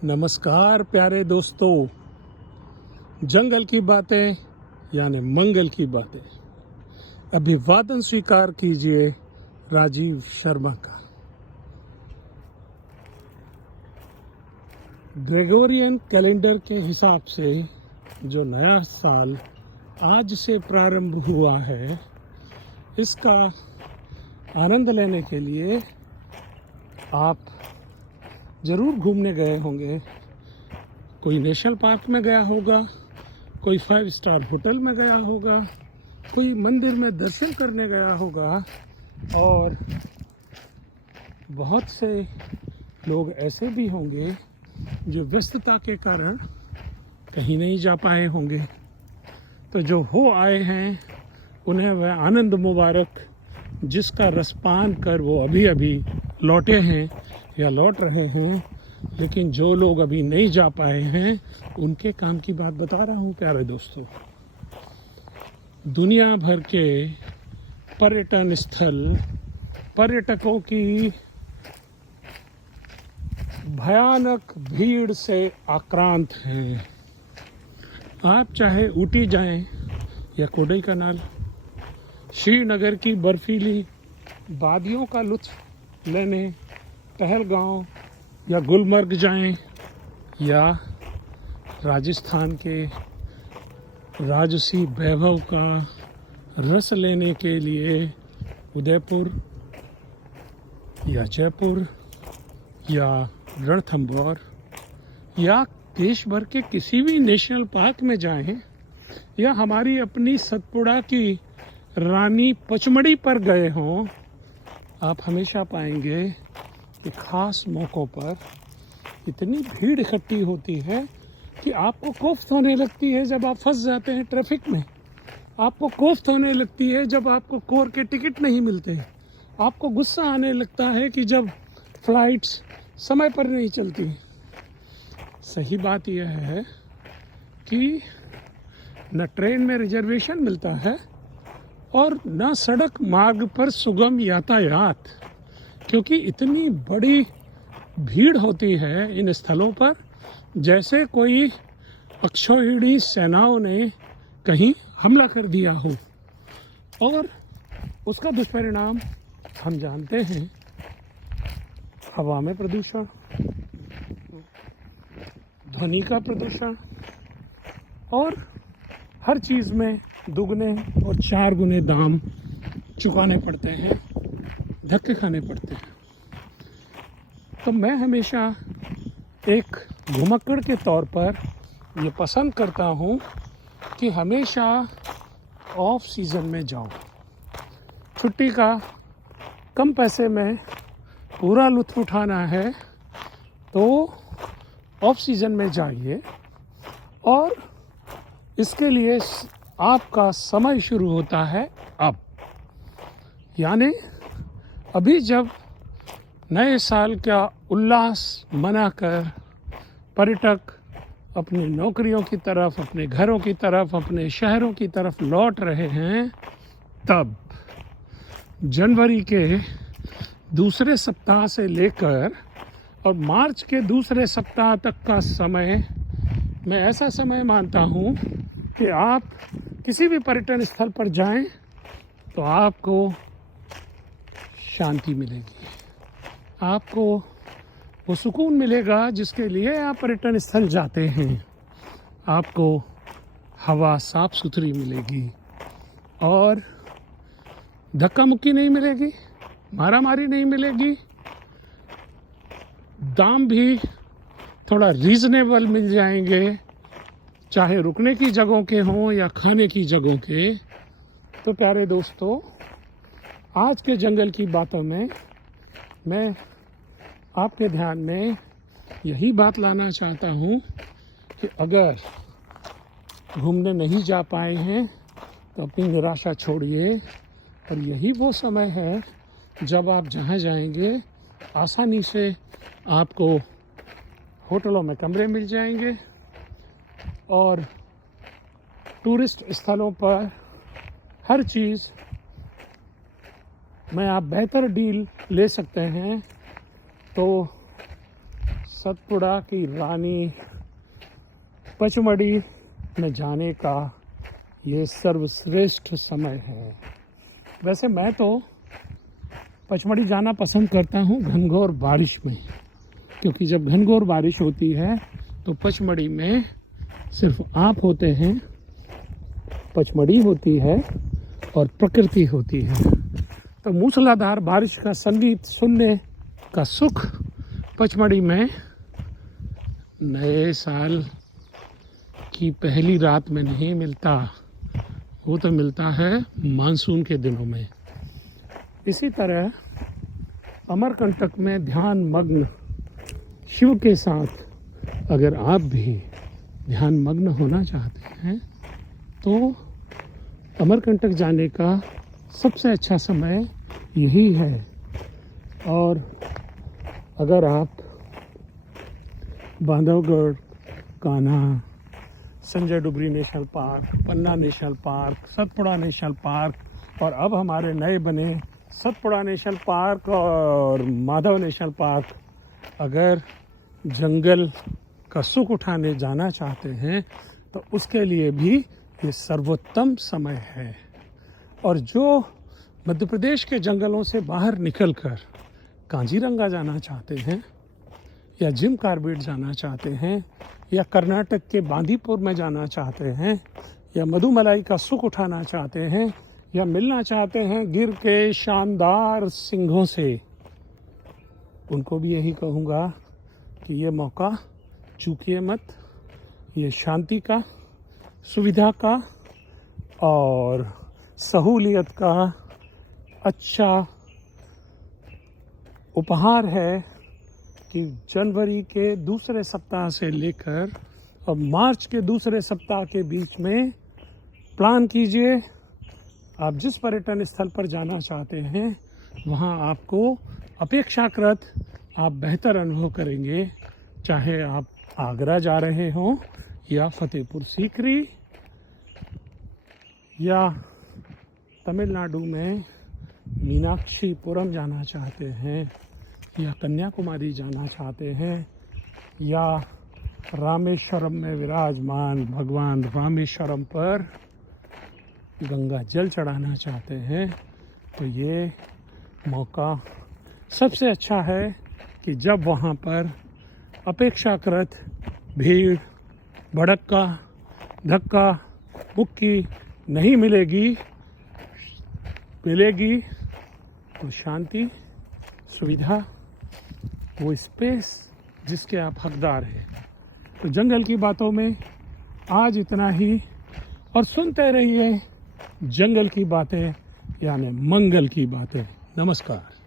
नमस्कार प्यारे दोस्तों, जंगल की बातें यानी मंगल की बातें। अभिवादन स्वीकार कीजिए राजीव शर्मा का। ग्रेगोरियन कैलेंडर के हिसाब से जो नया साल आज से प्रारंभ हुआ है, इसका आनंद लेने के लिए आप ज़रूर घूमने गए होंगे। कोई नेशनल पार्क में गया होगा, कोई 5 स्टार होटल में गया होगा, कोई मंदिर में दर्शन करने गया होगा, और बहुत से लोग ऐसे भी होंगे जो व्यस्तता के कारण कहीं नहीं जा पाए होंगे। तो जो हो आए हैं उन्हें वह आनंद मुबारक, जिसका रसपान कर वो अभी अभी लौटे हैं या लौट रहे हैं। लेकिन जो लोग अभी नहीं जा पाए हैं उनके काम की बात बता रहा हूँ प्यारे दोस्तों। दुनिया भर के पर्यटन स्थल पर्यटकों की भयानक भीड़ से आक्रांत हैं। आप चाहे ऊटी जाएं या कोडाईकनाल, श्रीनगर की बर्फीली वादियों का लुत्फ लेने पहलगांव या गुलमर्ग जाएं, या राजस्थान के राजसी वैभव का रस लेने के लिए उदयपुर या जयपुर या रणथंभौर, या देश भर के किसी भी नेशनल पार्क में जाएं, या हमारी अपनी सतपुड़ा की रानी पचमढ़ी पर गए हों, आप हमेशा पाएंगे कि खास मौक़ों पर इतनी भीड़ इकट्ठी होती है कि आपको कोफ्त होने लगती है जब आप फंस जाते हैं ट्रैफिक में। आपको कोफ्त होने लगती है जब आपको कोर के टिकट नहीं मिलते। आपको गुस्सा आने लगता है कि जब फ्लाइट्स समय पर नहीं चलती। सही बात यह है कि न ट्रेन में रिजर्वेशन मिलता है और न सड़क मार्ग पर सुगम यातायात, क्योंकि इतनी बड़ी भीड़ होती है इन स्थलों पर, जैसे कोई अक्षौहिणी सेनाओं ने कहीं हमला कर दिया हो। और उसका दुष्परिणाम हम जानते हैं। हवा में प्रदूषण, ध्वनि का प्रदूषण, और हर चीज़ में दुगने और 4 गुने दाम चुकाने पड़ते हैं, धक्के खाने पड़ते हैं। तो मैं हमेशा एक घुमक्कड़ के तौर पर ये पसंद करता हूँ कि हमेशा ऑफ सीज़न में जाओ। छुट्टी का कम पैसे में पूरा लुत्फ़ उठाना है तो ऑफ सीज़न में जाइए। और इसके लिए आपका समय शुरू होता है अब, यानी अभी जब नए साल का उल्लास मनाकर पर्यटक अपनी नौकरियों की तरफ, अपने घरों की तरफ, अपने शहरों की तरफ लौट रहे हैं, तब जनवरी के दूसरे सप्ताह से लेकर और मार्च के दूसरे सप्ताह तक का समय मैं ऐसा समय मानता हूँ कि आप किसी भी पर्यटन स्थल पर जाएं तो आपको शांति मिलेगी, आपको वो सुकून मिलेगा जिसके लिए आप पर्यटन स्थल जाते हैं। आपको हवा साफ सुथरी मिलेगी और धक्का मुक्की नहीं मिलेगी, मारामारी नहीं मिलेगी, दाम भी थोड़ा रीज़नेबल मिल जाएंगे, चाहे रुकने की जगहों के हों या खाने की जगहों के। तो प्यारे दोस्तों, आज के जंगल की बातों में मैं आपके ध्यान में यही बात लाना चाहता हूँ कि अगर घूमने नहीं जा पाए हैं तो अपनी निराशा छोड़िए। और यही वो समय है जब आप जहाँ जाएंगे आसानी से आपको होटलों में कमरे मिल जाएंगे, और टूरिस्ट स्थलों पर हर चीज़ में आप बेहतर डील ले सकते हैं। तो सतपुड़ा की रानी पचमढ़ी में जाने का ये सर्वश्रेष्ठ समय है। वैसे मैं तो पचमढ़ी जाना पसंद करता हूँ घनघोर बारिश में, क्योंकि जब घनघोर बारिश होती है तो पचमढ़ी में सिर्फ आप होते हैं, पचमढ़ी होती है और प्रकृति होती है। तो मूसलाधार बारिश का संगीत सुनने का सुख पचमढ़ी में नए साल की पहली रात में नहीं मिलता, वो तो मिलता है मानसून के दिनों में। इसी तरह अमरकंटक में ध्यान मग्न शिव के साथ अगर आप भी ध्यान मग्न होना चाहते हैं तो अमरकंटक जाने का सबसे अच्छा समय यही है। और अगर आप Bandhavgarh, Kanha, Sanjay Dubri national park, Panna national park, Satpura national park और अब हमारे नए बने सतपुड़ा नेशनल पार्क और माधव नेशनल पार्क अगर जंगल का सुख उठाने जाना चाहते हैं तो उसके लिए भी ये सर्वोत्तम समय है। और जो मध्य प्रदेश के जंगलों से बाहर निकलकर कांजीरंगा जाना चाहते हैं या जिम कार्बेट जाना चाहते हैं या कर्नाटक के बांदीपुर में जाना चाहते हैं या मधुमलाई का सुख उठाना चाहते हैं या मिलना चाहते हैं गिर के शानदार सिंहों से, उनको भी यही कहूँगा कि ये मौका चूकिए मत। ये शांति का, सुविधा का और सहूलियत का अच्छा उपहार है कि जनवरी के दूसरे सप्ताह से लेकर और मार्च के दूसरे सप्ताह के बीच में प्लान कीजिए। आप जिस पर्यटन स्थल पर जाना चाहते हैं वहाँ आपको अपेक्षाकृत आप बेहतर अनुभव करेंगे, चाहे आप आगरा जा रहे हों या फतेहपुर सीकरी या तमिलनाडु में मीनाक्षीपुरम जाना चाहते हैं या कन्याकुमारी जाना चाहते हैं या रामेश्वरम में विराजमान भगवान रामेश्वरम पर गंगा जल चढ़ाना चाहते हैं। तो ये मौका सबसे अच्छा है कि जब वहाँ पर अपेक्षाकृत भीड़, भड़क्का, धक्का मुक्की नहीं मिलेगी तो शांति, सुविधा, वो स्पेस जिसके आप हकदार हैं। तो जंगल की बातों में आज इतना ही, और सुनते रहिए जंगल की बातें यानी मंगल की बातें। नमस्कार।